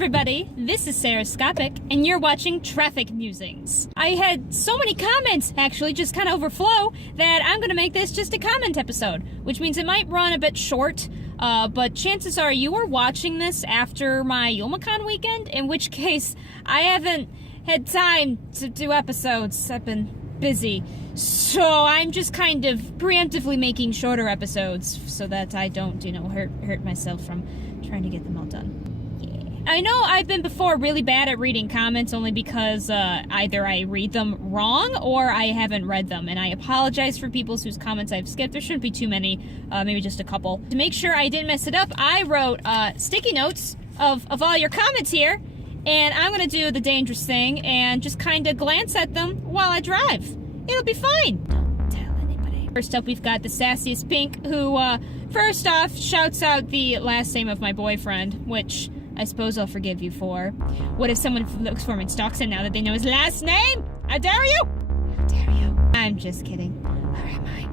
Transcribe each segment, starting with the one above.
everybody, this is Sarahscopic, and you're watching Traffic Musings. I had so many comments, actually, just kind of overflow, that I'm gonna make this just a comment episode, which means it might run a bit short, but chances are you are watching this after my YomaCon weekend, in which case I haven't had time to do episodes. I've been busy. So I'm just kind of preemptively making shorter episodes so that I don't, hurt myself from trying to get them all done. I know I've been before really bad at reading comments only because either I read them wrong or I haven't read them, and I apologize for people whose comments I've skipped. There shouldn't be too many, maybe just a couple. To make sure I didn't mess it up, I wrote sticky notes of all your comments here, and I'm gonna do the dangerous thing and just kind of glance at them while I drive. It'll be fine. Don't tell anybody. First up, we've got the Sassiest Pink, who first off shouts out the last name of my boyfriend, which I suppose I'll forgive you for. What if someone looks for him and stalks him now that they know his last name? How dare you? How dare you? I'm just kidding. Or am I?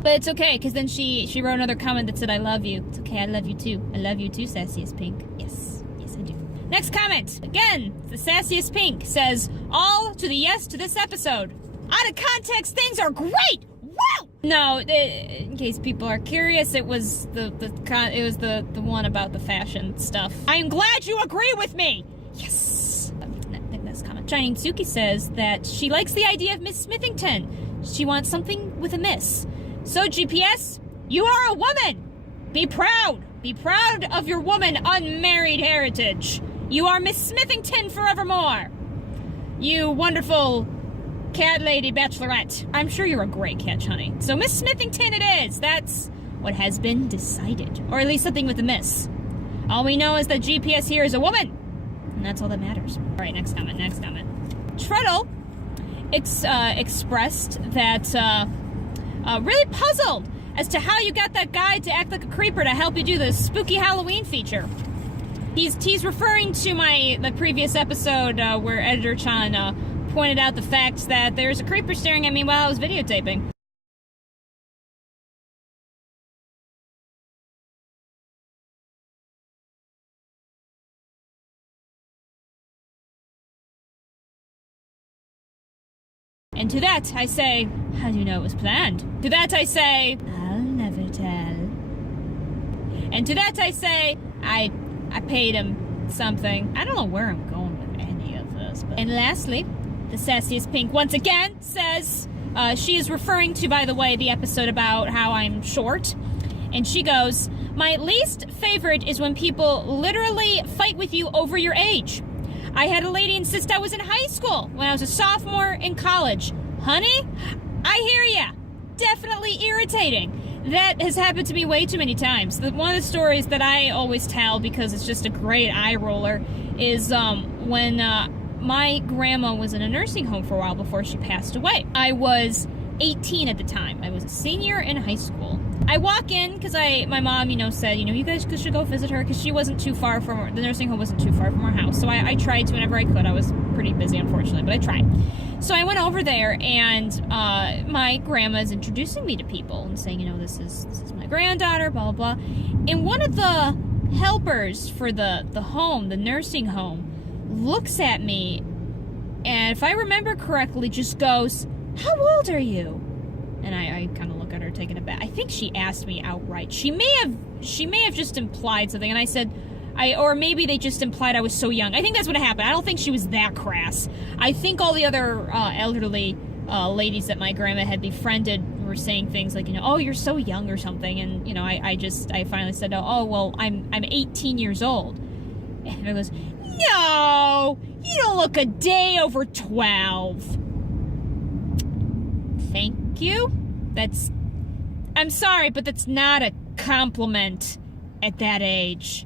But it's okay, because then she wrote another comment that said, I love you. It's okay, I love you too. I love you too, Sassiest Pink. Yes, I do. Next comment. Again, the Sassiest Pink says, all to the yes to this episode. Out of context, things are great! Wow! No, in case people are curious, it was the one about the fashion stuff. I am glad you agree with me! Yes! Next comment. Shining Tsuki says that she likes the idea of Miss Smithington. She wants something with a miss. So, GPS, you are a woman! Be proud! Be proud of your woman unmarried heritage! You are Miss Smithington forevermore! You wonderful cat lady bachelorette. I'm sure you're a great catch, honey. So Miss Smithington it is. That's what has been decided. Or at least something with a miss. All we know is that GPS here is a woman. And that's all that matters. All right, next comment. Treadle expressed that really puzzled as to how you got that guy to act like a creeper to help you do the spooky Halloween feature. He's referring to the previous episode where Editor Chan pointed out the fact that there's a creeper staring at me while I was videotaping. And to that I say, how do you know it was planned? To that I say, I'll never tell. And to that I say, I paid him something. I don't know where I'm going with any of this. And lastly, the Sassiest Pink once again says, she is referring to, by the way, the episode about how I'm short. And she goes, my least favorite is when people literally fight with you over your age. I had a lady insist I was in high school when I was a sophomore in college. Honey, I hear ya. Definitely irritating. That has happened to me way too many times. One of the stories that I always tell, because it's just a great eye roller, is when my grandma was in a nursing home for a while before she passed away. I was 18 at the time. I was a senior in high school. I walk in because my mom, said, you guys should go visit her because she wasn't too far from the nursing home wasn't too far from our house. So I tried to whenever I could. I was pretty busy, unfortunately, but I tried. So I went over there, and my grandma's introducing me to people and saying, this is my granddaughter, blah, blah, blah. And one of the helpers for the home, the nursing home, looks at me, and if I remember correctly, just goes, how old are you? And I kind of look at her taken aback. I think she asked me outright. She may have just implied something, and I said, or maybe they just implied I was so young. I think that's what happened. I don't think she was that crass. I think all the other elderly ladies that my grandma had befriended were saying things like, oh, you're so young or something, and I finally said, oh, well, I'm 18 years old. And it goes, no, you don't look a day over 12. Thank you. I'm sorry, but that's not a compliment at that age.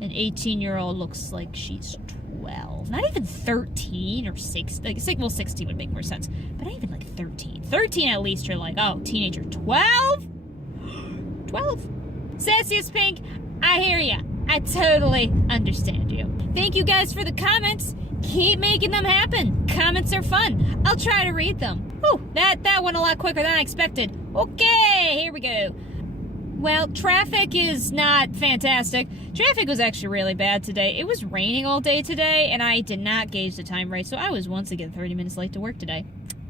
An 18-year-old looks like she's 12. Not even 13 or 16. Well, 16 would make more sense. But not even like 13. 13 at least, you're like, oh, teenager. 12? 12. Sassiest Pink, I hear ya. I totally understand you. Thank you guys for the comments. Keep making them happen. Comments are fun. I'll try to read them. Whew, that went a lot quicker than I expected. Okay, here we go. Well, traffic is not fantastic. Traffic was actually really bad today. It was raining all day today, and I did not gauge the time right, so I was once again 30 minutes late to work today.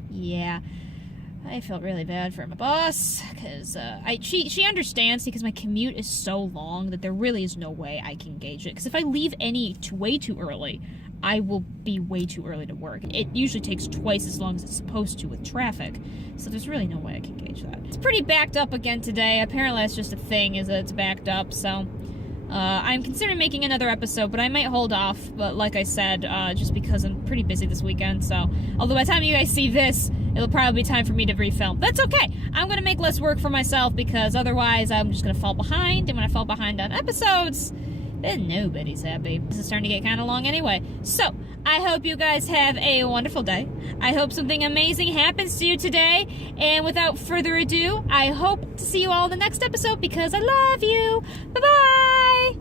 Yeah, I felt really bad for my boss, because she understands because my commute is so long that there really is no way I can gauge it. Because if I leave way too early, I will be way too early to work. It usually takes twice as long as it's supposed to with traffic, so there's really no way I can gauge that. It's pretty backed up again today. Apparently that's just a thing, is that it's backed up, so I'm considering making another episode, but I might hold off, but like I said, just because I'm pretty busy this weekend, so although by the time you guys see this, it'll probably be time for me to refilm. That's okay! I'm gonna make less work for myself, because otherwise I'm just gonna fall behind, and when I fall behind on episodes, then nobody's happy. This is starting to get kind of long anyway. So, I hope you guys have a wonderful day. I hope something amazing happens to you today. And without further ado, I hope to see you all in the next episode because I love you. Bye-bye!